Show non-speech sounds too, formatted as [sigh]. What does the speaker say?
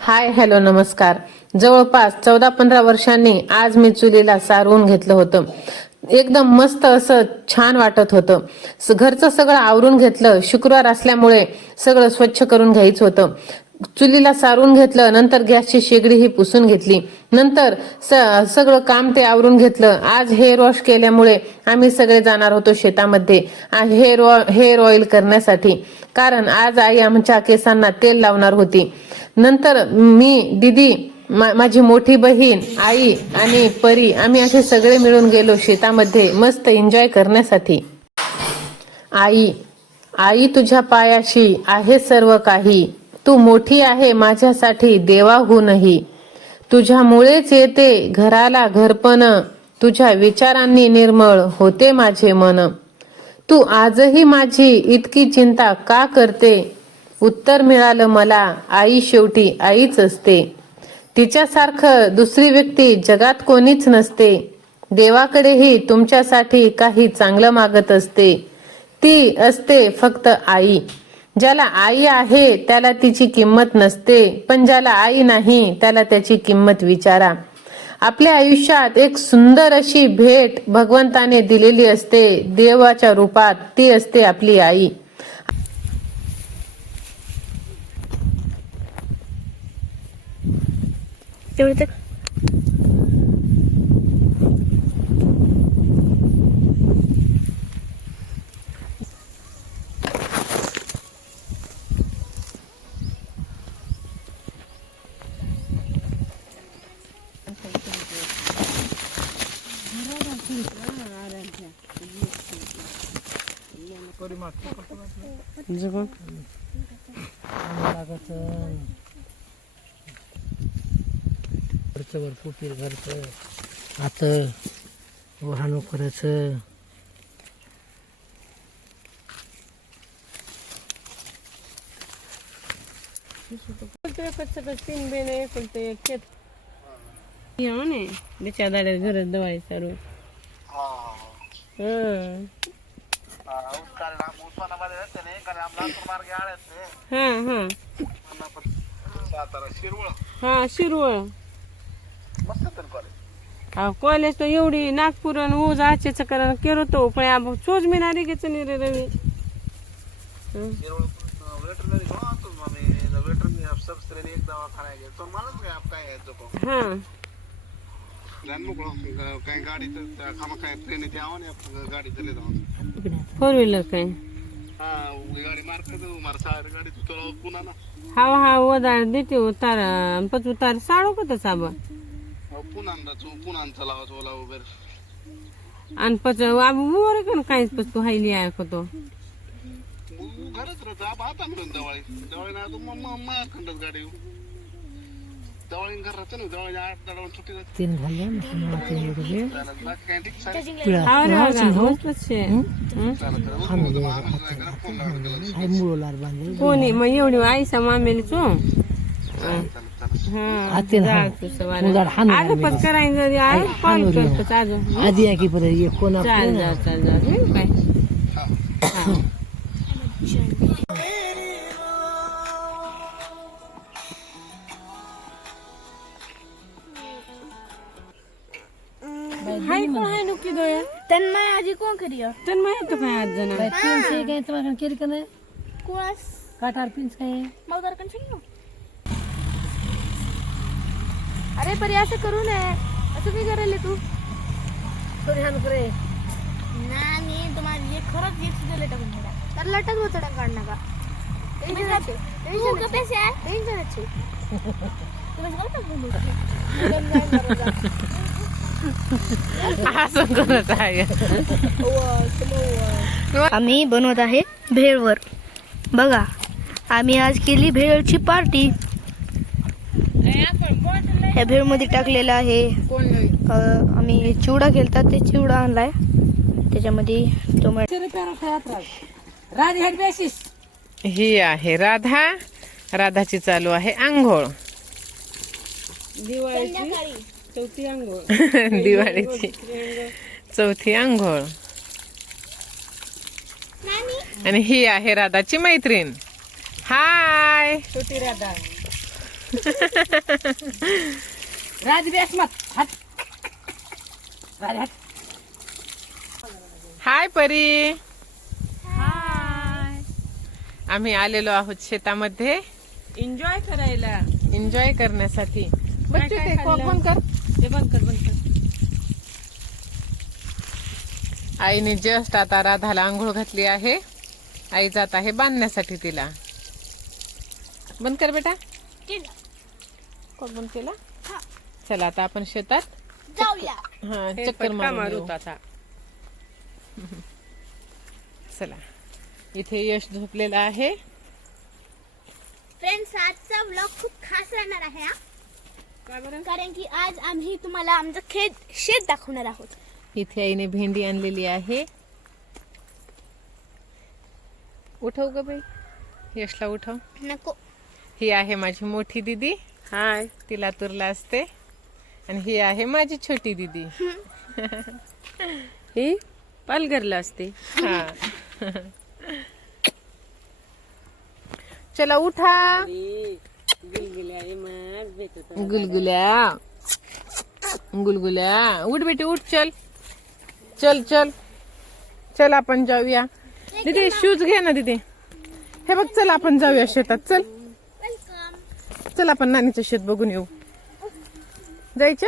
Hi hello नमस्कार. जवळपास चौदा पंधरा वर्षांनी आज मी चुलीला सारवून घेतलं होतं. एकदम मस्त असं छान वाटत होतं. घरचं सगळं आवरून घेतलं. शुक्रवार असल्यामुळे सगळं स्वच्छ करून घ्यायचं होतं. चुलीला सारून घेतलं नंतर गॅसची शेगडी ही पुसून घेतली. नंतर स- सगळं काम ते आवरून घेतलं. आज हेअर वॉश केल्यामुळे आम्ही सगळे जाणार होतो शेतामध्ये. हेअर हेअर ऑइल करण्यासाठी. कारण आज आई आमच्या केसांना तेल लावणार होती. नंतर मी दिदी मा- माझी मोठी बहीण आई आणि परी आम्ही असे सगळे मिळून गेलो शेतामध्ये मस्त एन्जॉय करण्यासाठी. आई आई तुझ्या पायाशी आहे सर्व काही. तू मोठी आहे माझ्यासाठी देवाहूनही. तुझ्यामुळेच येते घराला घरपण. तुझ्या विचारांनी निर्मळ होते माझे मन. तू आजही माझी इतकी चिंता का करते? उत्तर मिळालं मला आई शेवटी आईच असते. तिच्यासारखं दुसरी व्यक्ती जगात कोणीच नसते. देवाकडेही तुमच्यासाठी काही चांगलं मागत असते. ती असते फक्त आई. ज्याला आई आहे त्याला तिची किंमत नसते. पण ज्याला आई नाही त्याला त्याची किंमत विचारा. आपल्या आयुष्यात एक सुंदर अशी भेट भगवंताने दिलेली असते. देवाच्या रूपात ती असते आपली आई. तेवढं तर घरचं भरपूर पीर घरचं. आता वाहन करायचं तीन बेन एकुलतं एक शेत दाड्यात घरात दवाई सर्व हा. हा हा शिरवळ हा कॉलेज तर एवढी नागपूर आणि ऊज आचेच करा केलो तो पण आब चोच मी नाही गे नी रे रवी हा काही गाडी तर खामा काय ट्रेन येते आवा नाही गाडी चालले जाऊन फोर व्हीलर काय? हा उगी गाडी मार कर मार सार गाडी तू तुला पुन्हा ना. हा हा वदाळ देते उतार पच उतार साडू का तसा बा आणि पच आबू वर पण काहीच पच तू हायली घरच राहतो आता दवाळी दवाळी ना तू मग खंडच गाडी तीन झाले कोणी मग एवढी आईसा मामेली चो आते ना उजाड हाणून अगं पच करायचं जरी आहे कॉल करतो अजून आधी या की परत कोण चाल चाल येऊ काय हाय कोण हाय नुकी दोया त्यांना आजी कोण करी तर माहीत काय आज जण? पिंच आहे काय तुम्हाला केली का नाही? कोणास काटार पिंच काय मग जर कंटिन्यू अरे परी असं करू नये. असं काय करायला तू? थोडी हान करे? नाही तुम्हाला एक खरंच एक सुद्धा लटक मला तर लटक होतं काढ नका. [laughs] टेन्शन टेन्शन असं करत आहे आम्ही बनवत आहे भेळवर. बघा आम्ही आज केली भेळची पार्टी. ह्या भेळमध्ये टाकलेलं आहे. आम्ही चिवडा केलता ते चिवडा आणलाय. त्याच्यामध्ये टोमॅटो ही आहे राधा. राधाची चालू आहे आंघोळ. दिवाळीची. चौथी आंघोळ. [laughs] दिवाळीची. चौथी आंघोळ. नानी. आणि ही आहे राधाची मैत्रीण. हाय. छोटी राधा. [laughs] हाय परी. आम्ही आलेलो आहोत शेतामध्ये. एन्जॉय करायला. एन्जॉय करण्यासाठी. बच्चू ते? बंद कर. ते बंद कर बंद कर. आईने जस्ट आता राधाला आंघोळ घातली आहे. आई जात आहे बांधण्यासाठी तिला. बंद कर बेटा. बंद केला? हा. चला आता आपण शेतात जाऊया. हा चक्कर मारू. आता. [laughs] चला. इथे यश झोपलेला आहे. फ्रेंड्स आजचा व्लॉग खूप खास राहणार आहे हा. काय बरं? कारण की आज आम्ही तुम्हाला आमचं खेत शेत दाखवणार आहोत. इथे आईने भेंडी आणलेली आहे. उठव ग बाई. यशला उठव. नको. ही आहे माझी मोठी दिदी. हाय. ती लातूरला असते. आणि ही आहे माझी छोटी दिदी. ही पालघरला असते. हा. चला उठा. गुलगुल्या. गुलगुल्या. उठ बेटी उठ चल. चल चल. चल आपण जाऊया. दीदी शूज घे ना दीदी. हे बघ चल आपण जाऊया शेतात. चल. चल आपण नानीचं शेत बघून येऊ. जायचं?